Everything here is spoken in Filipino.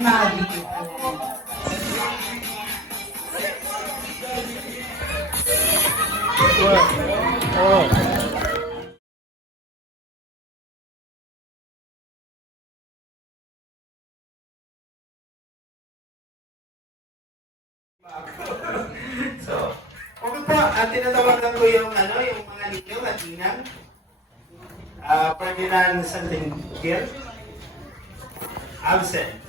Magic. So, okay po, tinatawagan ko yung yung mga ninyo, katinang. Ferdinand Santingil. Absent.